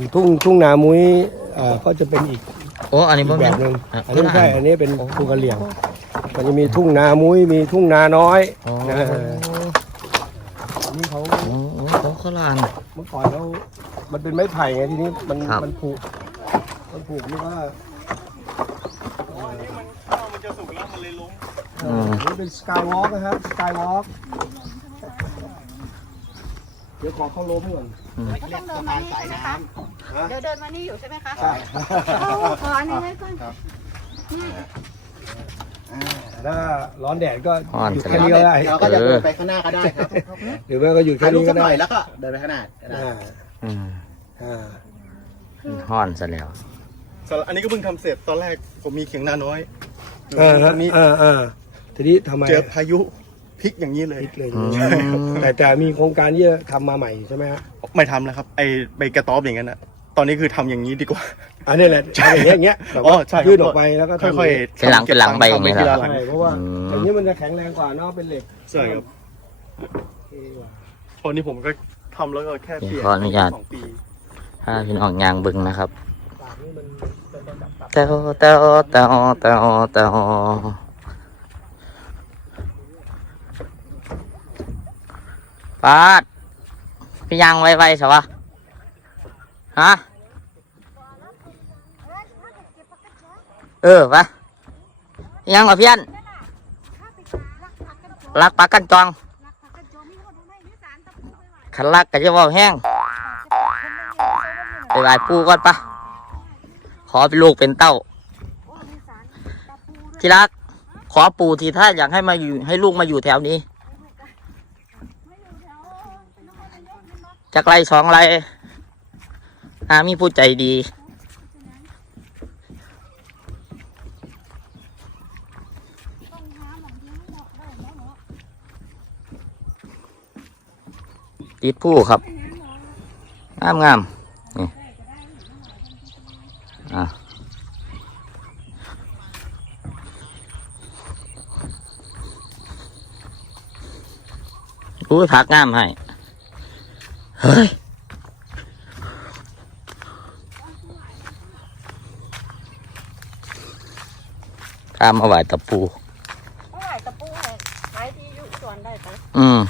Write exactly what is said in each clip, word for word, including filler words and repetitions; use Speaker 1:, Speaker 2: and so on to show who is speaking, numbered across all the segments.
Speaker 1: ทุ่งทุ่งนามุ้ยอ่าก็จะเป็นอีก
Speaker 2: โอ้อันนี้
Speaker 1: อีกแบบหนึ่งอันนี้ไม่ใช่อันนี้เป็น
Speaker 2: โอ้
Speaker 1: ภูกระเหลี่ยงมันจะมีทุ่งนามุ้ยมีทุ่งนาน้อย
Speaker 2: อ๋อ
Speaker 1: นะนี่เขา
Speaker 2: โอ้โหเขาขลาน
Speaker 1: เมื่อก่อนเขามันเป็นไม้ไผ่ไงทีนี้มัน
Speaker 2: ครับ
Speaker 1: มันผุมันผุนี่ว่า
Speaker 3: มันจะสุกแล้วมันเลยล้ม
Speaker 1: เอ่อนี่เป็นสกายวอล์กนะครับสกายวอล์กเดี๋ยวขอเข้าล้มก่อน
Speaker 4: ก็ต้องเดินมานี่ใช่ไหมคะเดี๋ยวเดินมานี่อยู่ใช่ไหมคะ
Speaker 1: ใช่
Speaker 4: ขออันนี้ไว้ก่อนนี่
Speaker 1: ถ้าร้อนแดดก็
Speaker 2: อ่อน
Speaker 1: หยุด
Speaker 2: เสร็จ
Speaker 1: แค่
Speaker 2: แล้ว
Speaker 1: นี้ก็ได้
Speaker 5: เราก็จะเดินไปข้างหน้าก็ได้ครับ
Speaker 1: หรือไม่ก็หยุดแค่
Speaker 5: ถ่ายรูป
Speaker 1: นี้
Speaker 5: สั
Speaker 1: ก็
Speaker 5: กห
Speaker 1: ได้
Speaker 5: น่อยแล้วก็เดินไปข้างหน้าก็ได้
Speaker 1: อ่า
Speaker 2: อืม
Speaker 1: อ่า
Speaker 2: ห่อนซะแล้ว
Speaker 3: สำหรับอันนี้ก็เพิ่งทำเสร็จตอนแรกผมมีเขียงนาน้อย
Speaker 1: อ่า
Speaker 3: ตอนนี้
Speaker 1: อ่าอ่าทีนี้ทำไม
Speaker 3: เจอพายุพลิกอย่างนี้เลย
Speaker 1: พลิกเลย
Speaker 2: อืม
Speaker 1: แต่แต่มีโครงการที่จะทำมาใหม่ใช่ไหมฮะ
Speaker 3: ไม่ทำแล้วครับไอใบกระต๊อบอย่างนั้นนะตอนนี้คือทำอย่างนี้ดีกว่า
Speaker 1: อันนี้แหละใช่อย่างเงี้ยแบบ
Speaker 3: อ๋อ
Speaker 1: ว่า
Speaker 3: ใช่ครับ
Speaker 1: ยื่นออกไปแล้วก็ทำ
Speaker 3: ค่อย
Speaker 2: เป็นหลังเป็นหลังใบอย่างนี้
Speaker 3: นี้
Speaker 2: เหรอ
Speaker 3: หลัง
Speaker 1: ใช่เพราะว่า
Speaker 2: อืม
Speaker 1: อย่างนี้มันจะแข็งแรงกว่าเนาะเป็นเหล็ก
Speaker 3: ใช่ครับ
Speaker 1: โอเคว่ะ
Speaker 3: พอนี้ผมก็ทำแล้วก็แค่เปลี่ยน
Speaker 2: ขออนุญาต
Speaker 3: สองปี
Speaker 2: ถ้าพี่น้องยางบึงนะครับ
Speaker 1: ปากนี่มันเป็นระดับตับ
Speaker 2: เต้าเต้าเต้าเต้าเต้าปาดพี่ยางไวๆใช่ปะฮะเออปะพี่ยางกับเพี้ยนรักปากกันจองขันรักก็จะว่าแห้งไปไหว้ปู่ก่อนปะขอเป็นลูกเป็นเต้าที่รักขอปู่ทีถ้าอยากให้มาอยู่ให้ลูกมาอยู่แถวนี้จากไรสองไรอามีผู้ใจดีติดผู้ครับงามงามนี่อ่ะอุ้ยผักงามให้เฮ้ยข้ามมาไหวตะปู
Speaker 4: เท่าไหร่ตะปูเลยไว้ที่อยู่สวนได้ปะ
Speaker 2: อืม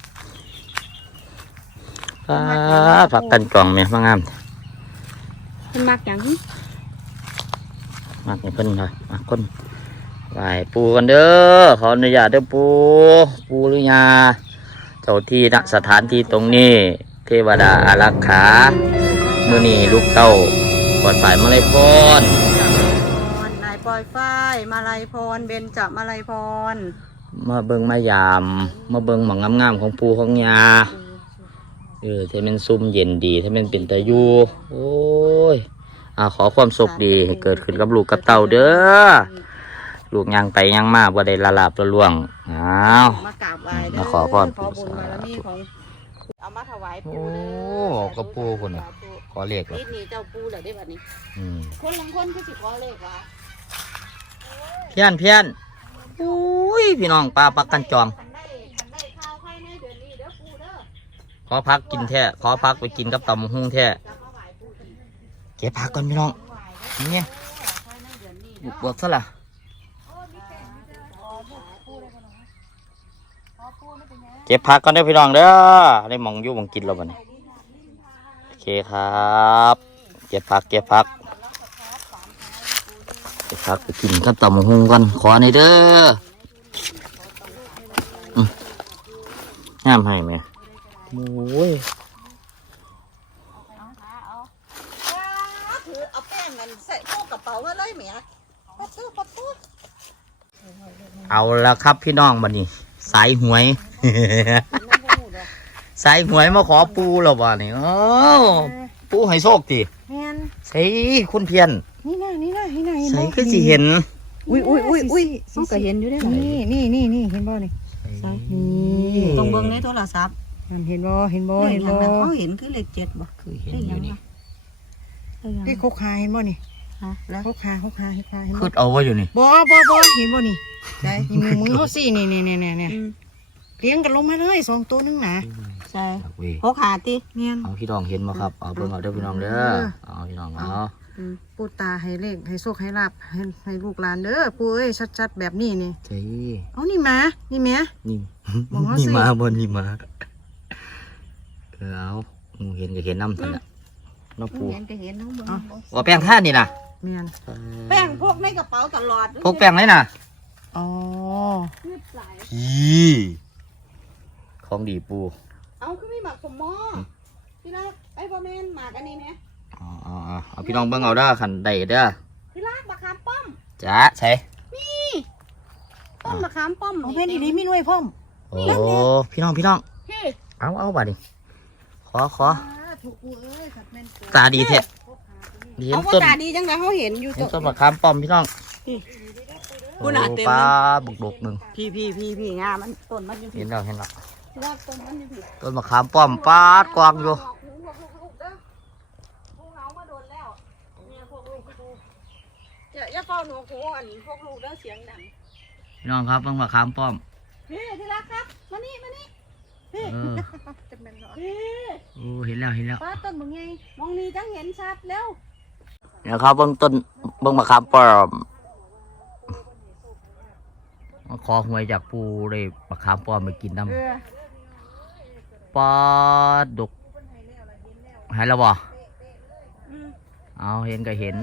Speaker 2: อ่าผักกันกล่องเนี่ยมางาม
Speaker 4: เป็นมากอย่าง
Speaker 2: มากนี่เพิ่นเลยมากคนไหวปูกันเด้อขออนุญาตเด้อปูปูหรือยาเจ้าที่ณสถานที่ตรงนี้เทวดาอารักขามื้อนี้ลูกเต้าปลอดสายมาเลยพร
Speaker 4: นายปอยฝ้ายมาลัยพรเบญจมาลัยพร
Speaker 2: มาเบิ่งมายามมาเบิ่งหมองงามๆของปูของยาเออถ้ามันซุ่มเย็นดีถ้ามันเป็นตะยูโอ้ยอ่าขอความสุขดีให้เกิดขึ้นกับลูกกับเต้าเด้อลูกยังไปยังมาบ่ได้ละลาบละล่วงอ้าว
Speaker 4: มากราบไหว้เด้
Speaker 2: มาขอพร
Speaker 4: ขอบุญบารมีของเอามาถวายปู่
Speaker 2: โอ้
Speaker 4: เด้อ
Speaker 2: กับปู่พุ่นน่ะ ขอเลขเหรอ
Speaker 4: นี่นี่เจ้าปู่เหรอได้บัดนี้
Speaker 2: อืม
Speaker 4: คนลังคนคือสิขอเลขวะ
Speaker 2: เพี้ยนเพี้ยนอุ้ยพี่น้องปลาปักกันจอง
Speaker 4: คันได้คันได้ข้าวภายในเดือนนี้เด้อปู่เด้อ
Speaker 2: ขอพักกินแท้ขอพักไปกินกับตำหุ่งแท้
Speaker 4: จะมาไหว้ปู่กัน
Speaker 2: เก็บผักก่อนพี่น้องนี่
Speaker 4: ภายในเดือนนี้
Speaker 2: บุกบวกซะละเก็บผักก่อนเด้อพี่น้องเด้อได้หมองอยู่หมองกินแล้วบัดนี้โอเคครับเก็บผักเก็บผักเก็บผักไปกินกับตำหุ่งกันขอในอยเด้ออืมน้ำให้ไหมโอ้ย
Speaker 4: ถือเอาแป้งมันใส่พวกกระเป๋าไว้เลยแหมปัดตู้ปัดตู้
Speaker 2: เอาละครับพี่น้องบัดนี้ สายหวย สายหวยมาขอปูแล้วบ่นี่โอ้ปูให้โชคดิ
Speaker 4: แม่น
Speaker 2: ใส่คุณเพียน
Speaker 4: นี่น่ะนี่น่ะนี่น่ะเห็น
Speaker 2: ใส่
Speaker 4: บ่
Speaker 2: คือสิเห็น
Speaker 4: อุ้ยอุ้ยอุ้ยอุ้ยเขาก็เห็นอยู่ได้นี่นี่นี่นี่เห็นบ่นี่นี่ตรงเบิ่งในโทรศัพท์
Speaker 6: เห็นบ่เห็นบ่
Speaker 4: เล
Speaker 6: เห็
Speaker 4: ข
Speaker 6: น
Speaker 4: หยัง
Speaker 6: บ่
Speaker 4: น่ะเขาเห็นคือเลขเจ็ดบ่
Speaker 2: คือเห็นอยู่นี่
Speaker 4: เลขหยัง
Speaker 6: พี่คกคาเห็นบ่นี่
Speaker 4: ฮะแล้ว
Speaker 6: คกคาคกคาเห็นคาเห็น
Speaker 2: คื
Speaker 6: บ่
Speaker 2: ดเอาไว้อยู่นี่
Speaker 6: บ่บ่บ่เห็นบ่นี่ใช่มือมือเขาสินี่นี่นี่นี่นี่
Speaker 4: อืม
Speaker 6: เลี้ยงกันลงมาเลยสองตัวนึงนะ
Speaker 4: ใช่
Speaker 2: เอาเว้ย
Speaker 4: หกขาติ
Speaker 6: เมียน
Speaker 2: เอาพี่น้องเห็นบ่ครับเอาเบิ่งเอาเด้อพี่น้องเด้อเอาพี่น้องเอา
Speaker 6: อืมปูตาให้เลขให้โชคให้ลาบให้ให้ลูกหลานเด้อปูเอ้ยชัดๆแบบนี้นี่
Speaker 2: ใช่
Speaker 6: เอานี่มานี่แม่
Speaker 2: นี่
Speaker 6: บอกว่า
Speaker 2: นี่
Speaker 6: สิ
Speaker 2: มาบนนี่มาเออเอาหมูเห็นก็เห็นน้ำทันละน้องปู
Speaker 4: เห็นก็เห็นน้องเบิ่ง
Speaker 2: ว่าแป้งท่านี่นะ
Speaker 6: เมียน
Speaker 4: แป้งพกในกระเป๋าตลอด
Speaker 2: พกแป้งเลยนะ
Speaker 6: อ๋อ
Speaker 2: พี่ของดีปู
Speaker 4: เอาคือมีหมักสมอที่รักไอ้พ่อแม่นหมากอันนี้ไหม
Speaker 2: อ๋ออ๋ออ๋อเอาพี่น้องเบิ่งเอาเด้อขันใดเด้อ
Speaker 4: ที่รักมะขามป้อม
Speaker 2: จ้าใช่
Speaker 4: ต้นมะขามป้อม
Speaker 6: เอาเพนอีนี้มีหน่วยพ่อม
Speaker 2: โอ้พี่น้องพี่น้อง
Speaker 4: พี่
Speaker 2: เอาเอาบัดนี้ขอขอ
Speaker 6: ถูกปูเอ้ยสัตว์แม่นตัว
Speaker 2: ตาดีแท้ดีเห็
Speaker 4: เอา
Speaker 2: น
Speaker 4: ว่า
Speaker 2: ต้น
Speaker 4: ตาดีจังเลยเขาเห็นอยู่
Speaker 2: เห็น
Speaker 4: ตั
Speaker 2: ต้
Speaker 4: วน
Speaker 2: มะขามป้อมพี่น้อง
Speaker 4: กูน่ะเต็ม
Speaker 2: ป
Speaker 4: เลย
Speaker 2: ลาบุกบกหนึ่ง
Speaker 4: พี่พี่พี่พี่งามันต้นมันอยู่
Speaker 2: เห็
Speaker 4: พี่
Speaker 2: นแล้วเห็นแล้ว
Speaker 4: ที่รักต้นมันอยู่พี่
Speaker 2: ต้นมะขามป้อมปาดกวางอยู่
Speaker 4: อย่าอย่าเฝ้าหนูหูอันพวกลูกแล้วเสียงดัง
Speaker 2: พี่น้องครับเบิ่งมะขามป้อม
Speaker 4: พี่ที่รักครับมานี่มานี่พี่
Speaker 2: เออ
Speaker 6: จะเป็นเหรอ
Speaker 4: พี่
Speaker 2: โอ้เห็นแล้วเห็นแล้ว
Speaker 6: ป้าต้นมึงไง
Speaker 4: มองนี่จังเห็นชัดแล้ว
Speaker 2: เดี๋ยวครับเบิ่งต้นเบิ่งมะขามป้อมมาขอหวยจากปูได้มะขามป้อมไปกินน้
Speaker 4: เออ
Speaker 2: ำปลาดุกหายแล้วบ่
Speaker 4: อืม
Speaker 2: เอาเห็นก็เห็น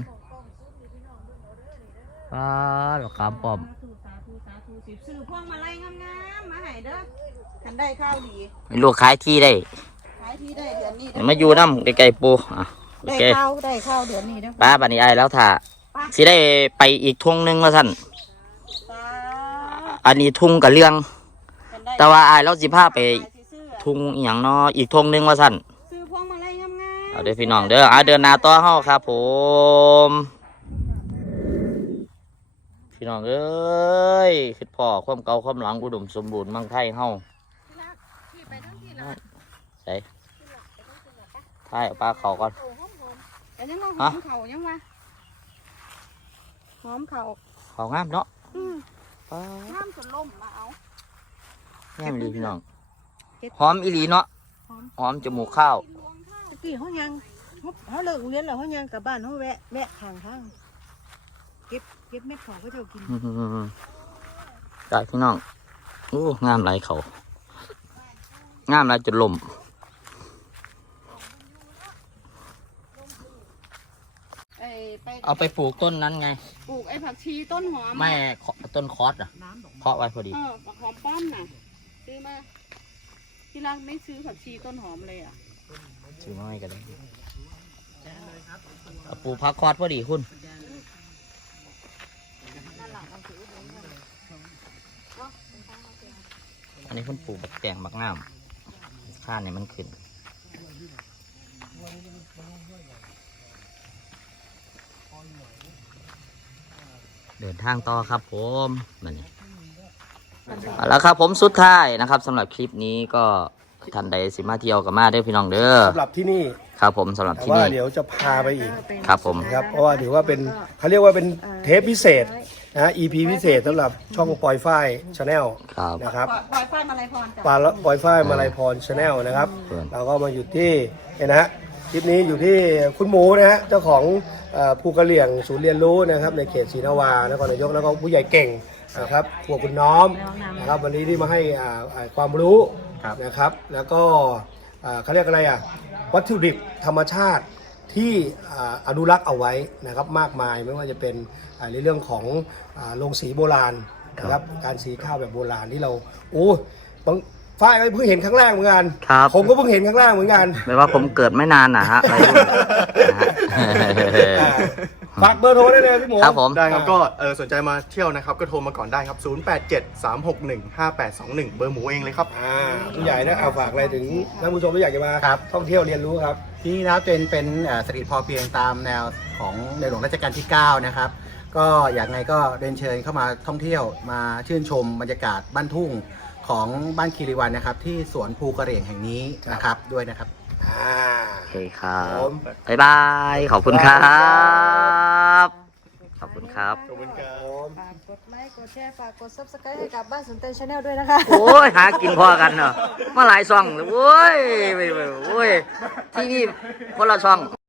Speaker 2: ปลามะขามป้อม
Speaker 4: สาธุสาธุสาธุสิบซื้อพวงมาลัยงามๆมาให้เด้อกันได้ข้าวดี
Speaker 2: ให้ลูกขายที่ได้
Speaker 4: ขายที่ได้เดือนนี้
Speaker 2: เดี๋ยวมาอยู่น้ำใกล้ๆปูอ่ะโอ
Speaker 4: ได้
Speaker 2: เค
Speaker 4: ข้าวได้ข้าวเดือนนี้เด้อ
Speaker 2: ป้าบันนี้ไอายแล้วถ้าสิได้ไปอีกทุ่งหนึงว่าสั่น
Speaker 4: สา
Speaker 2: อันนี้ทุ่งกับเรื่อง
Speaker 4: กันได้
Speaker 2: แต่ว่าไอายแล้วสิพาไป
Speaker 4: สิซื้อ
Speaker 2: ทุ่งอหย่างเนาะอีกทุ่งหนึงว่าสั่น
Speaker 4: ซื้อพวงมาลัยงามๆ
Speaker 2: เอาเด้อพี่น้องเด้ออ่ะเดินหน้าต่อเฮาครับผมพี่น้องเอ้ยคิดพ่อความเก่าความหลังอุดมสมบูรณ์มั่งไทยเฮา
Speaker 4: พี่ไปทั้งที่ละ
Speaker 2: ใส่ท้ายเอาปลาเขาก่อน
Speaker 4: โอ้หอมๆแต่ยังว่าหอ
Speaker 2: ฮะ
Speaker 4: มเข่ายังว่าหอมเข่า
Speaker 2: เขางามเนาะ
Speaker 4: อืม
Speaker 2: ปลา
Speaker 4: น้ำจนล่มมาเอา
Speaker 2: งามอีหลีพี่น้องหอมอีหลีเนาะหอมจมูกข้าว
Speaker 6: ตะกี้เขายังเขาเขาเลิกเรียนแล้วเขายังกลับบ้านเขาแวะแวะทางทางเก็บเก็บเม็ดเขาก็จะกิน
Speaker 2: ได้พี่น้องโอ้งามหลายเขางามหลายจนลม
Speaker 4: ไอ้ไป
Speaker 2: เอาไปปลูกต้นนั้นไง
Speaker 4: ปลูกไอ้ผักชีต้นหอม
Speaker 2: ไม่เคาะต้นคอสอ่ะเคาะไว้พอดี
Speaker 4: เออผักหอมป้อมน่ะซื้อมาที่รักไม่ซื้อผักชีต้นหอมเลยอ่ะ
Speaker 2: ซื้อมาให้กันเลยเอาปลูกพักคอสพอดีคุณอันนี้คุณปลูกแบบแต่งบักน้ำข้าเนี่ยมันขึ้นเดินทางต่อครับผมมันนี่เอาละครับผมสุดท้ายนะครับสำหรับคลิปนี้ก็ท่านใดสิมาเที่ยวกับมาเด้อพี่น้องเด้อ
Speaker 1: สำหรับที่นี่
Speaker 2: ครับผมสำหรับ
Speaker 1: แต่
Speaker 2: ที่
Speaker 1: ว่า
Speaker 2: นี่
Speaker 1: เดี๋ยวจะพาไปอีก
Speaker 2: ครับผม
Speaker 1: นะครับเพราะว่าถือว่าเป็นเขาเรียกว่าเป็นเทปพิเศษนะ อี พี พิเศษสำหรับช่องปอยฝ้ายชาแนล
Speaker 2: ครับ
Speaker 1: นะครับ
Speaker 4: ปล่อยไฟมาลัยพรจ้ะ
Speaker 1: ปาปอยฝ้ายมาลัยพรชาแนลนะครับ
Speaker 2: เพื่อน
Speaker 1: เราก็มาอยู่ที่เนี่ยนะฮะคลิปนี้อยู่ที่คุณหมูนะฮะเจ้าของเอ่อภูกระเหลี่ยงศูนย์เรียนรู้นะครับในเขตศรีนวานครนายกแล้วก็ผู้ใหญ่เก่งนะครับพวกคุณน้อมนะครับวันนี้ที่มาให้อ่าอ่าความรู้นะครับ แล้วก็อ่าเขาเรียกอะไรอ่ะวัตถุดิบธรรมชาติที่อ่าอนุรักษ์เอาไว้นะครับมากมายไม่ว่าจะเป็นอ่าในเรื่องของอ่าโรงสีโบราณนะครับการสีข้าวแบบโบราณที่เราโอ้บางฝ้ายก็เพิ่งเห็นครั้งแรกเหมือนกัน
Speaker 2: ครับ
Speaker 1: ผมก็เพิ่งเห็นครั้งแรกเหมือนกัน
Speaker 2: ไม่ว่าผมเกิดไม่นานนะฮะวัยรุ่นนะฮะ
Speaker 1: อ่าฝากเบอร์โทรได้เลยพี่หมู
Speaker 2: ครับผม
Speaker 3: ได้ครับก็เออสนใจมาเที่ยวนะครับก็โทรมาก่อนได้ครับ ศูนย์ แปด เจ็ด สาม หก หนึ่ง ห้า แปด สอง หนึ่ง เบอร์หมูเองเลยครับ
Speaker 1: อ่าผู้ใหญ่นะเอาฝากอะไรถึงท่านผู้ชมที่อยากจะมา
Speaker 5: ครับ
Speaker 1: ท่องเที่ยวเรียนรู้ครับ
Speaker 5: ที่นี่นะครับเป็นเป็นเอ่อเศรษฐกิจพอเพียงตามแนวของในหลวงรัชกาลที่ เก้า นะครับ ก็อย่างไรก็เรียนเชิญเข้ามาท่องเที่ยวมาชื่นชมบรรยากาศบ้านทุ่งของบ้านคีรีวันนะครับ ที่สวนภูกระเหรี่ยงแห่งนี้นะครับด้วยนะครับ
Speaker 1: อ่า
Speaker 2: โอเคครับ
Speaker 1: ผม
Speaker 2: บ๊ายบาย ขอบคุณครับ ขอบคุณครับ
Speaker 3: ขอบคุณครับ
Speaker 1: ผม
Speaker 6: ฝากกดไลค์กดแชร์ฝากกด ซับสไครบ์ ให้กับบ้านสนใจชาแนลด้วยนะคะ
Speaker 2: โอ้ยหากินพอกันเนาะมาหลายช่องเลยโอ้ยโอ้ยที่นี่คนละช่อง